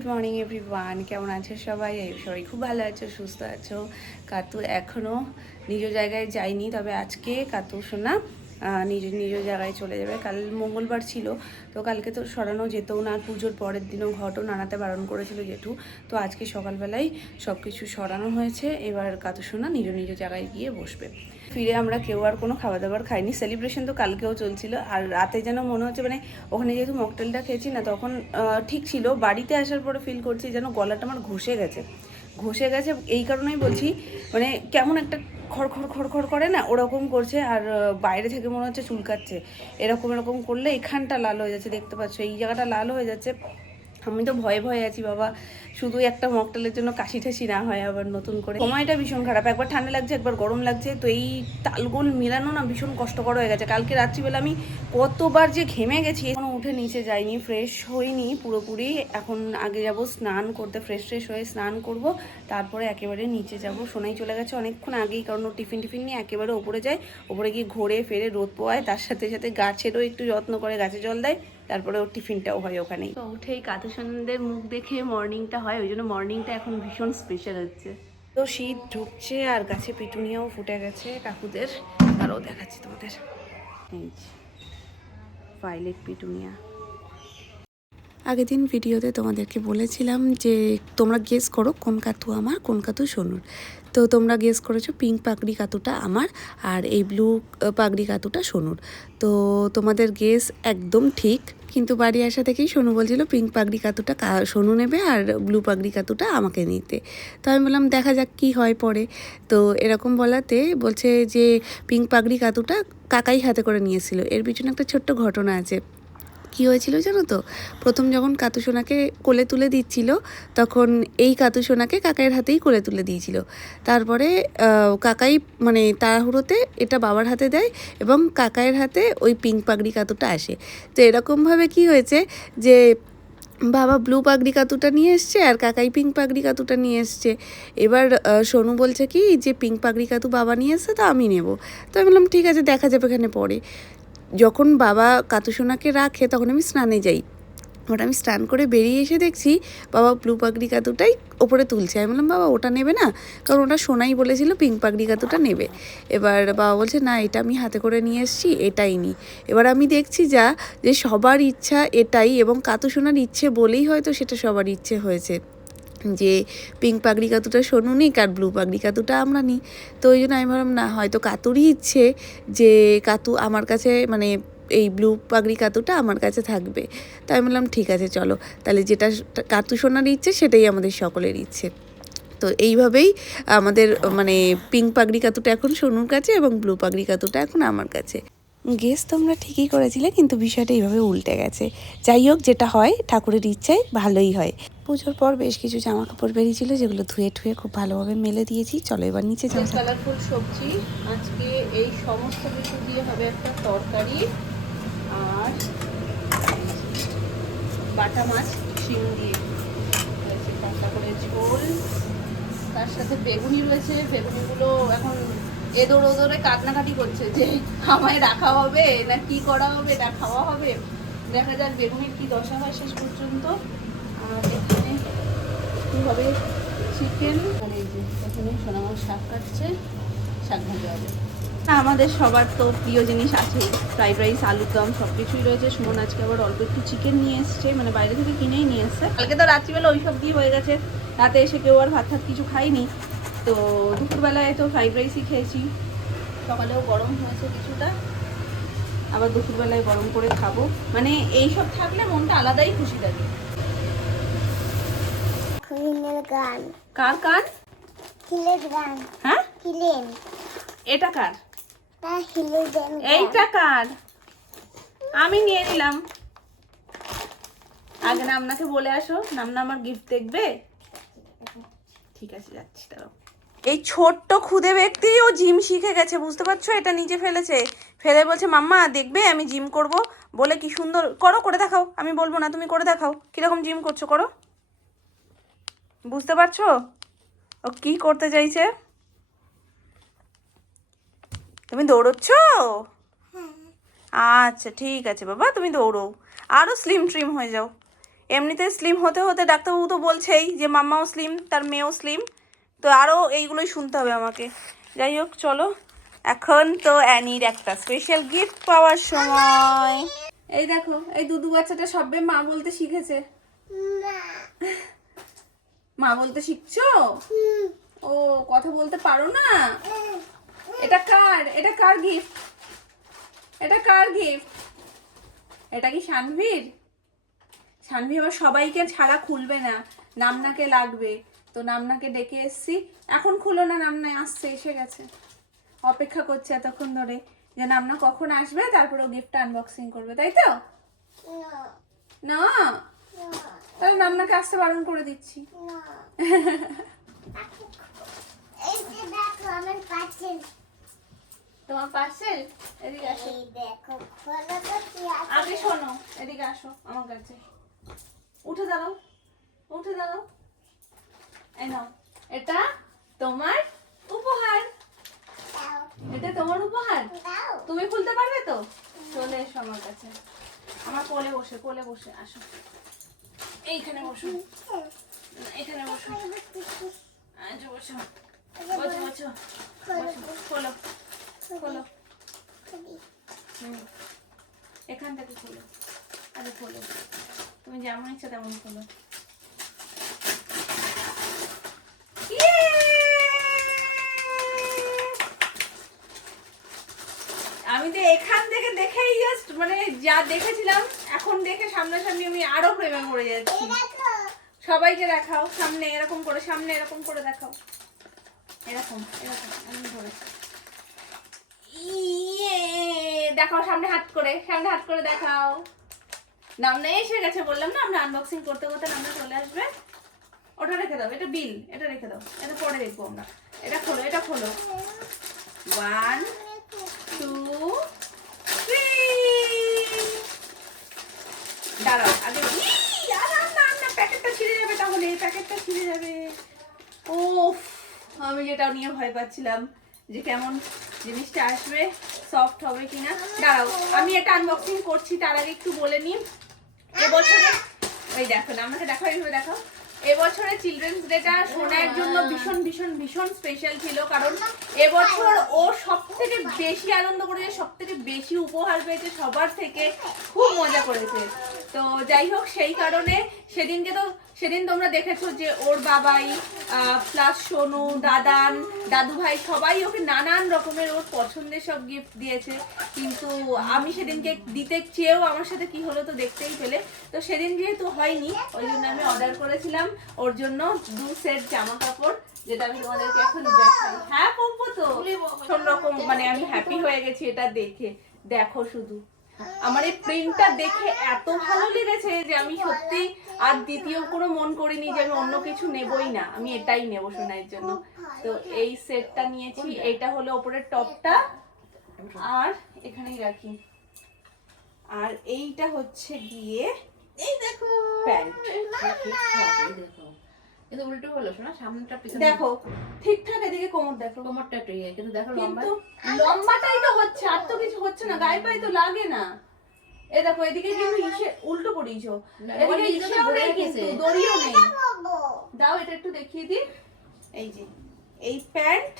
Good morning everyone, কেমন আছো সবাই? সবাই খুব ভালো আছো, সুস্থ আছো। কাতু এখনও নিজ জায়গায় যায়নি, তবে আজকে কাতু সোনা নিজ নিজ জায়গায় চলে যাবে। কাল মঙ্গলবার ছিল, তো কালকে তো সরানো যেতেও না, পুজোর পরের দিনও ঘটও নাড়াতে বারণ করেছিল জেঠু। তো আজকে সকালবেলায় সব কিছু সরানো হয়েছে, এবার কাতু সোনা নিজ নিজ জায়গায় গিয়ে বসবে। ফিরে আমরা কেউ আর কোনো খাওয়া দাবার খাইনি। সেলিব্রেশন তো কালকেও চলছিল, আর রাতে যেন মনে হচ্ছে মানে ওখানে যেহেতু মকটেলটা খেয়েছি না, তখন ঠিক ছিল। বাড়িতে আসার পরে ফিল করছি যেন গলাটা আমার ঘষে গেছে। এই কারণেই বলছি, মানে কেমন একটা খড়খড় খড়খড় করে না, ওরকম করছে। আর বাইরে থেকে মনে হচ্ছে চুলকাচ্ছে। এরকম করলে এখানটা লাল হয়ে যাচ্ছে, দেখতে পাচ্ছ এই জায়গাটা লাল হয়ে যাচ্ছে। আমি তো ভয়ে ভয়ে আছি বাবা, শুধু একটা মকটেলের জন্য কাশি ঠাসি না হয় আবার নতুন করে। সময়টা ভীষণ খারাপ, একবার ঠান্ডা লাগছে একবার গরম লাগছে, তো এই তালগোল মেলানো না ভীষণ কষ্টকর হয়ে গেছে। কালকে রাত্রিবেলা আমি কতবার যে ঘেমে গেছি, এখনো উঠে নিচে যাইনি, ফ্রেশ হইনি পুরোপুরি। এখন আগে যাব স্নান করতে, ফ্রেশ হয়ে স্নান করব, তারপরে একেবারে নিচে যাব। সোনাই চলে গেছে অনেকক্ষণ আগেই, কারণ ও টিফিন নিয়ে একেবারে ওপরে যায়। ওপরে গিয়ে ঘোরে ফেরে রোদ পোয়ায়, তার সাথে সাথে গাছেরও একটু যত্ন করে, গাছে জল দেয়, তারপরে ওর টিফিনটাও হয় ওখানেই। তো উঠেই কাতুসনদের মুখ দেখে মর্নিংটা হয়, ওই জন্য মর্নিংটা এখন ভীষণ স্পেশাল হচ্ছে। তো শীত ঢুকছে আর গাছে পিটুনিয়াও ফুটে গেছে কাকুদের, আরও দেখাচ্ছি তোমাদের। এই ভায়োলেট পিটুনিয়া। আগের দিন ভিডিওতে তোমাদেরকে বলেছিলাম যে তোমরা গেস করো কোন কাতু আমার, কোন কাতু সোনুর। তো তোমরা গেস করেছো পিঙ্ক পাগড়ি কাতুটা আমার, আর এই ব্লু পাগড়ি কাতুটা সোনুর। তো তোমাদের গেস একদম ঠিক, কিন্তু বাড়ি আসা থেকেই সোনু বলছিল পিঙ্ক পাগড়ি কাতুটা সোনু নেবে আর ব্লু পাগড়ি কাতুটা আমাকে নিতে। তো আমি বললাম দেখা যাক কী হয় পরে। তো এরকম বলাতে বলছে যে পিঙ্ক পাগড়ি কাতুটা কাকাই হাতে করে নিয়েছিল। এর পিছনে একটা ছোট্ট ঘটনা আছে। কী হয়েছিল জানো তো? প্রথম যখন কাতুসোনাকে কোলে তুলে দিচ্ছিল, তখন এই কাতুসোনাকে কাকাইয়ের হাতেই কোলে তুলে দিয়েছিল। তারপরে কাকাই মানে তাড়াহুড়োতে এটা বাবার হাতে দেয় এবং কাকাইয়ের হাতে ওই পিঙ্ক পাগড়ি কাতুটা আসে। তো এরকমভাবে কি হয়েছে যে বাবা ব্লু পাগড়ি কাতুটা নিয়ে এসছে আর কাকাই পিঙ্ক পাগড়ি কাতুটা নিয়ে এসছে। এবার সোনু বলছে কি যে পিঙ্ক পাগড়ি কাতু বাবা নিয়ে এসছে, তো আমি নেব। তো আমি বললাম ঠিক আছে, দেখা যাবে এখানে পরে। যখন বাবা কাতুসোনাকে রাখে তখন আমি স্নানে যাই, ওটা আমি স্নান করে বেরিয়ে এসে দেখছি বাবা ব্লু পাগড়ি কাতুটাই ওপরে তুলছে। আমি বললাম বাবা ওটা নেবে না, কারণ ওটা সোনাই বলেছিল পিঙ্ক পাগড়ি কাতুটা নেবে। এবার বাবা বলছে না, এটা আমি হাতে করে নিয়ে এসেছি, এটাই নিই। এবার আমি দেখছি যে সবার ইচ্ছা এটাই, এবং কাতুসোনার ইচ্ছে বলেই হয়তো সেটা সবার ইচ্ছে হয়েছে যে পিঙ্ক পাগড়ি কাতুটা সোনু নিক আর ব্লু পাগড়ি কাতুটা আমরা নিই। তো ওই জন্য আমি ভাবলাম না, হয়তো কাতুরই ইচ্ছে যে কাতু আমার কাছে, মানে এই ব্লু পাগড়ি কাতুটা আমার কাছে থাকবে। তাই আমি বললাম ঠিক আছে চলো, তাহলে যেটা কাতু সোনার ইচ্ছে সেটাই আমাদের সকলের ইচ্ছে। তো এইভাবেই আমাদের মানে পিঙ্ক পাগড়ি কাতুটা এখন সোনুর কাছে এবং ব্লু পাগড়ি কাতুটা এখন আমার কাছে। গেস তোমরা ঠিকই করেছিলে, কিন্তু বিষয়টা এইভাবে উল্টে গেছে। যাই হোক, যেটা হয় ঠাকুরের ইচ্ছায় ভালোই হয়। পুজোর পর বেশ কিছু জামা কাপড় বেরিয়েছিল, যেগুলো ধুয়ে খুব ভালোভাবে মেলে দিয়েছি। চলো এবার নিচে যাও। কালারফুল সবজি, আজকে এই সমস্ত কিছু দিয়ে হবে একটা তরকারি, আর বাটা মাছ শিম দিয়ে রয়েছে পাতলা করে ঝোল, তার সাথে বেগুনি রয়েছে। বেগুনিগুলো এখন এদোর ওদোরে কান্নাকাটি করছে যে আমায় রাখা হবে না কি করা হবে, না খাওয়া হবে, দেখা যাক বেগুনির কি দশা হয় শেষ পর্যন্ত। আর এখানে কি হবে চিকেন, আর এই যে এখানে সোনামার শাক কাটছে, শাক ভাজা হবে। আমাদের সবার তো প্রিয় জিনিস আছেই, ফ্রাইড রাইস, আলুর দম সব কিছুই রয়েছে। সুমন আজকে আবার অল্প একটু চিকেন নিয়ে এসছে, মানে বাইরে থেকে কিনেই নিয়ে এসছে। কালকে তো রাত্রিবেলা ওই সব দিয়ে হয়ে গেছে, রাতে এসে কেউ আর ভাত কিছু খাইনি। তো দুপুরবেলায় তো ফ্রাইড রাইসই খেয়েছি, সকালেও গরম হয়েছে কিছুটা, আবার দুপুরবেলায় গরম করে খাবো। মানে এইসব থাকলে মনটা আলাদাই খুশি থাকে। গান কার গান? গান। হ্যাঁ এটা কার? এইটা কার? আমি নিয়ে নিলাম। আগে নামনাকে বলে আসো, নামনা আমার গিফট দেখবে। ঠিক আছে যাচ্ছি। তারাও এই ছোট্ট খুদে ব্যক্তি ও জিম শিখে গেছে, বুঝতে পারছো? এটা নিচে ফেলেছে, ফেলে বলছে মাম্মা দেখবে আমি জিম করব বলে। কি সুন্দর করো, করে দেখাও। আমি বলবো না, তুমি করে দেখাও কিরকম জিম করছো, করো। বুঝতে পারছো ও কি করতে চাইছে? তুমি দৌড়চ্ছ? আচ্ছা ঠিক আছে বাবা, তুমি দৌড়ো, আরো স্লিম ট্রিম হয়ে যাও। এমনিতে স্লিম হতে হতে ডাক্তারবাবু তো বলছেই যে মাম্মাও স্লিম, তার মেয়েও স্লিম, তো আরও এইগুলোই শুনতে হবে আমাকে। যাই হোক চলো, এখন তো অ্যানির একটা স্পেশাল গিফট পাওয়ার সময়। এই দেখো, এই দুদু বাচ্চাটা সবে মা বলতে শিখেছে। মা বলতে শিখছো? ও, কথা বলতে পারো না? এটা কার? এটা কার গিফট? এটা কার গিফট? এটা কি শানভীর? শানভী আবার সবাইকে ছাড়া খুলবে না, নামনাকে লাগবে, তো নামনাকে ডেকে এসছি। এখন খুলো না, নামনা আসছে, এসে গেছে, অপেক্ষা করছে এতক্ষণ ধরে যে নামনা কখন আসবে, তারপরে ও গিফটটা আনবক্সিং করবে, তাই তো? না, তাহলে নামনাকে আসতে বারণ করে দিচ্ছি। তোমার পার্সেল, এদিকে আসো, আগে শোনো, এদিকে আসো আমার কাছে, উঠে দাঁড়াও, উঠে দাঁড়াও। এই নাও, এটা তোমার উপহার, এটা তোমার উপহার। তুমি খুলতে পারবে তো? চলে এসো আমার কাছে, আমার কোলে বসে, কোলে বসে আসো, এইখানে বসো, এখানে বসো, আজ বসো, বসো বসো, খোলো খোলো, এখান থেকে খোলো, আরে খোলো, তুমি যেমন ইচ্ছা তেমন খোলো। আমি তো এখান থেকে দেখেই জাস্ট মানে যা দেখেছিলাম, এখন দেখে সামনাসামনি আমি আরো প্রেমে পড়ে যাচ্ছি। সবাইকে দেখাও, সামনে এরকম করে, সামনে এরকম করে দেখাও, এরকম এরকম আমি ধরে দেখাও, সামনে হাত করে, সামনে হাত করে দেখাও। নামনা এসে গেছে, বললাম না, আমরা আনবক্সিং করতে করতে নামনা চলে আসবে। ওটা রেখে দাও, এটা বিল, এটা রেখে দাও, এটা পরে দেখবো আমরা। এটা খোলো, এটা খোলো, 1 2 3। দাঁড়াও আগে, না প্যাকেটটা ছিঁড়ে যাবে, তাহলে প্যাকেটটা ছিঁড়ে যাবে। ওফ, আমি যেটা নিয়ে ভয় পাচ্ছিলাম যে কেমন জিনিসটা আসবে, সফট হবে কিনা। দাঁড়াও, আমি এটা আনবক্সিং করছি, তার আগে একটু বলে নিই। এবছরে ওই দেখো, আমাকে দেখো, এইভাবে দেখো, এবছরে চিলড্রেন্স ডেটা সোনার জন্য ভীষণ ভীষণ ভীষণ স্পেশাল ছিল, কারণ এবছর ও সব থেকে বেশি আনন্দ করেছে, সব থেকে বেশি উপহার পেয়েছে, সবার থেকে খুব মজা করেছে। তো যাই হোক, সেই কারণে সেদিন তোমরা দেখেছো যে ওর বাবাই প্লাস সোনু, দাদান, দাদু ভাই সবাই ওকে নানান রকমের ওর পছন্দের সব গিফট দিয়েছে, কিন্তু আমি সেদিনকে দিতে চেয়েও আমার সাথে কি হলো তো দেখতেই পেলে। তো সেদিন যেহেতু হয়নি, ওই জন্য আমি অর্ডার করেছিলাম ওর জন্য 2 সেট জামা কাপড়, যেটা আমি তোমাদেরকে এখন দেখাই। হ্যাঁ পরবো তো, সব রকম, মানে আমি হ্যাপি হয়ে গেছি এটা দেখে। দেখো শুধু, আমার এই প্রিন্টটা দেখে এত ভালো লেগেছে যে আমি সত্যি আর দ্বিতীয় কোনো মন করিনি যে আমি অন্য কিছু নেবই না, আমি এটাই নেবো সোনার জন্য। তো এই সেটটা নিয়েছি, এটা হলো উপরের টপটা, আর এখানেই রাখি, আর এইটা হচ্ছে গিয়ে এই দেখো প্যান্ট। কিন্তু উল্টো হলো শোনা, সামনেটা পিছনে দেখো ঠিকঠাক, এদিকে কোমর দেখো, কোমরটা একটু ইয়ে, কিন্তু দেখো লম্বাটাই তো হচ্ছে, আর তো কিছু হচ্ছে না, গায়ে পায়ে তো লাগে না। এই দেখো এদিকে কিন্তু উল্টো করিয়েছো, এদিকে ইসেও নেই, কিন্তু দড়িও নেই। দাও এটা একটু দেখিয়ে দিই, এই যে এই প্যান্ট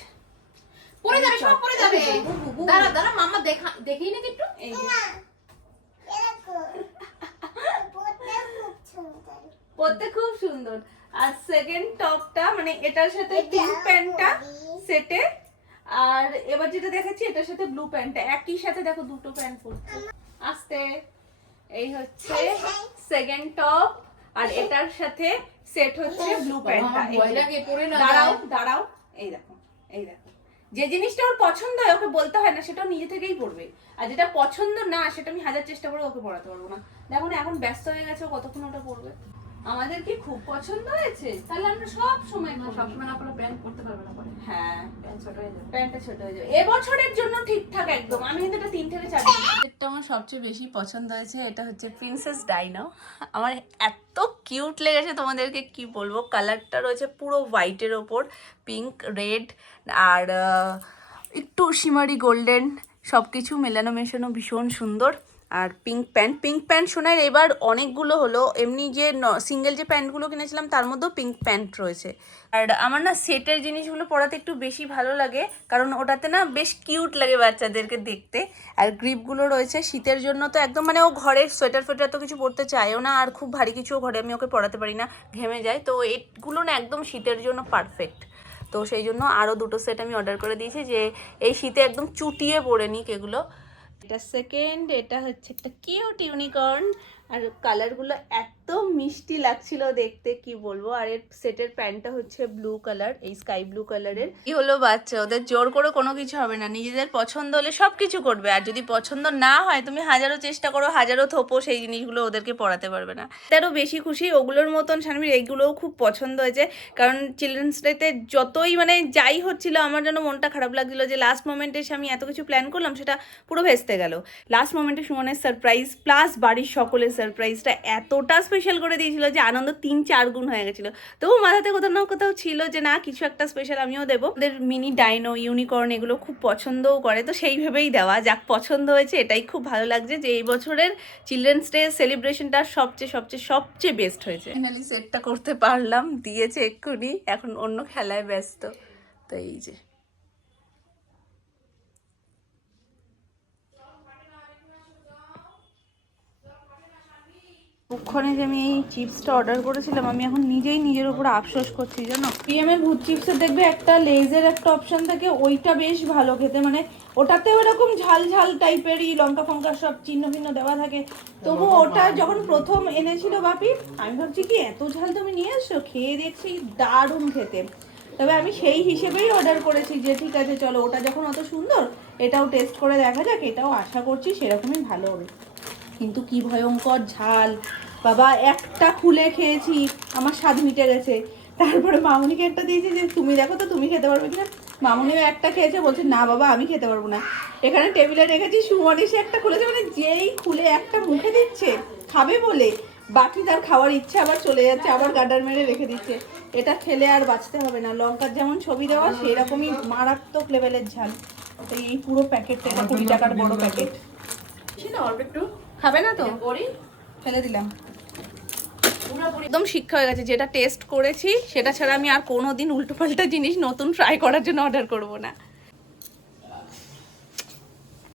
পরে যাবে, সব পরে যাবে। দাঁড়া দাঁড়া, মাম্মা দেখেই নাকি একটু, এই যে পরতে খুব সুন্দর। আর সেকেন্ড টপটা মানে এটার সাথে পিঙ্ক প্যান্টটা সেটে, আর এবার যেটা দেখাচ্ছি এটার সাথে ব্লু প্যান্টটা একই সাথে, দেখো দুটো প্যান্ট পরছে। আস্তে, এই হচ্ছে সেকেন্ড টপ, আর এটার সাথে সেট হচ্ছে ব্লু প্যান্টটা। দাঁড়াও দাঁড়াও, এই দেখো, এই দেখো, যে জিনিসটা ওর পছন্দ হয় ওকে বলতে হয় না, সেটা নিজে থেকেই পড়বে, আর যেটা পছন্দ না সেটা আমি হাজার চেষ্টা করে ওকে পড়াতে পারবো না। দেখো না এখন ব্যস্ত হয়ে গেছে, কতক্ষণ ওটা পড়বে। আমাদের কি খুব পছন্দ হয়েছে, তাহলে আমরা সব সময় না পরে প্যান্ট পরতে পারবে না পরে। হ্যাঁ, প্যান্ট ছোট হয়ে যাবে, প্যান্টটা ছোট হয়ে যাবে। এবছরের জন্য ঠিকঠাক একদম। আমি কিন্তু এটা 3 থেকে 4 এটা আমার সবচেয়ে বেশি পছন্দ হয়েছে, এটা হচ্ছে প্রিন্সেস ডাইনো। আমার এত কিউট লেগেছে, তোমাদেরকে কি বলবো। কালারটা রয়েছে পুরো হোয়াইটের ওপর, পিঙ্ক, রেড, আর একটু শিমারি গোল্ডেন, সব কিছু মেলানো মেশানো, ভীষণ সুন্দর। আর পিঙ্ক প্যান্ট সোনার এবার অনেকগুলো হলো, এমনি যে সিঙ্গেল যে প্যান্টগুলো কিনেছিলাম তার মধ্যেও পিঙ্ক প্যান্ট রয়েছে। আর আমার না সেটের জিনিসগুলো পরাতে একটু বেশি ভালো লাগে, কারণ ওটাতে না বেশ কিউট লাগে বাচ্চাদেরকে দেখতে। আর গ্রিপগুলো রয়েছে শীতের জন্য, তো একদম মানে ও ঘরে সোয়েটার ফোয়েটার তো কিছু পরতে চায়ও না, আর খুব ভারী কিছু ঘরে আমি ওকে পরাতে পারি না, ঘেমে যায়, তো এগুলো না একদম শীতের জন্য পারফেক্ট। তো সেই জন্য আরও 2টো সেট আমি অর্ডার করে দিয়েছি যে এই শীতে একদম চুটিয়ে পরে নিক এগুলো। এটা সেকেন্ড, এটা হচ্ছে একটা কিউট ইউনিকর্ন, আর কালারগুলো এত মিষ্টি লাগছিল দেখতে কি বলবো। আর এর সেটের প্যান্টটা হচ্ছে ব্লু কালার, এই স্কাই ব্লু কালারের। কি হলো বাচ্চা, ওদের জোর করে কোনো কিছু হবে না, নিজেদের পছন্দ হলে সব কিছু করবে, আর যদি পছন্দ না হয় তুমি হাজারো চেষ্টা করো, হাজারো থোপো, সেই জিনিসগুলো ওদেরকে পড়াতে পারবে না। তারও বেশি খুশি ওগুলোর মতন শানবীর এইগুলোও খুব পছন্দ হয়েছে, কারণ চিলড্রেন্স ডেতে যতই মানে যাই হচ্ছিল আমার জন্য মনটা খারাপ লাগছিল যে লাস্ট মোমেন্টে এসে আমি এত কিছু প্ল্যান করলাম সেটা পুরো ভেস্তে গেল। লাস্ট মোমেন্টে সুমনের সারপ্রাইজ প্লাস বাড়ির সকলের সারপ্রাইজটা এতটা স্পেশাল করে দিয়েছিল যে আনন্দ 3-4 গুণ হয়ে গেছিলো। তবু মাথাতে কোথাও না কোথাও ছিল যে না কিছু একটা স্পেশাল আমিও দেবো। ওদের মিনি ডাইনো ইউনিকর্ন এগুলো খুব পছন্দও করে, তো সেই ভেবেই দেওয়া, যাক পছন্দ হয়েছে এটাই খুব ভালো লাগছে যে এই বছরের চিলড্রেন্স ডে সেলিব্রেশনটা সবচেয়ে বেস্ট হয়েছে। ফাইনালি সেটটা করতে পারলাম, দিয়েছে এক্ষুনি, এখন অন্য খেলায় ব্যস্ত। তো এই যে ওখানে যে আমি এই চিপসটা অর্ডার করেছিলাম, আমি এখন নিজেই নিজের উপর আফসোস করছি জানো। পিএমের ভূত চিপসের দেখবে একটা লেজের একটা অপশন থাকে, ওইটা বেশ ভালো খেতে, মানে ওটাতেও এরকম ঝাল ঝাল টাইপেরই লঙ্কা ফঙ্কা সব চিহ্ন ভিন্ন দেওয়া থাকে। তবু ওটা যখন প্রথম এনেছিল বাপি, আমি ভাবছি কি এত ঝাল তুমি নিয়ে এসছো, খেয়ে দেখছি দারুণ খেতে। তবে আমি সেই হিসেবেই অর্ডার করেছি যে ঠিক আছে চলো ওটা যখন অত সুন্দর এটাও টেস্ট করে দেখা যাক, এটাও আশা করছি সেরকমই ভালো হবে। কিন্তু কি ভয়ঙ্কর ঝাল বাবা, একটা খুলে খেয়েছি আমার স্বাদ মিটে গেছে। তারপরে মামুনিকে একটা দিয়েছি যে তুমি দেখো তো তুমি খেতে পারবে কিনা, মামুনিও একটা খেয়েছে, বলছে না বাবা আমি খেতে পারবো না। এখানে টেবিলে রেখেছি, সুমন এসে একটা খুলেছে, মানে যেই খুলে একটা মুখে দিচ্ছে খাবে বলে, বাকি তার খাওয়ার ইচ্ছে আবার চলে যাচ্ছে, আবার গার্ডার মেরে রেখে দিচ্ছে। এটা খেলে আর বাঁচতে হবে না, লঙ্কার যেমন ছবি দেওয়া সেই রকমই মারাত্মক লেভেলের ঝাল। তো এই পুরো প্যাকেটটা, এটা 20 টাকার বড় প্যাকেট। একটু খাবে না তো ফেলে দিলাম। একদম শিক্ষা হয়ে গেছে, যেটা টেস্ট করেছি সেটা ছাড়া আমি আর কোনোদিন উল্টোপাল্টা জিনিস নতুন ট্রাই করার জন্য অর্ডার করব না।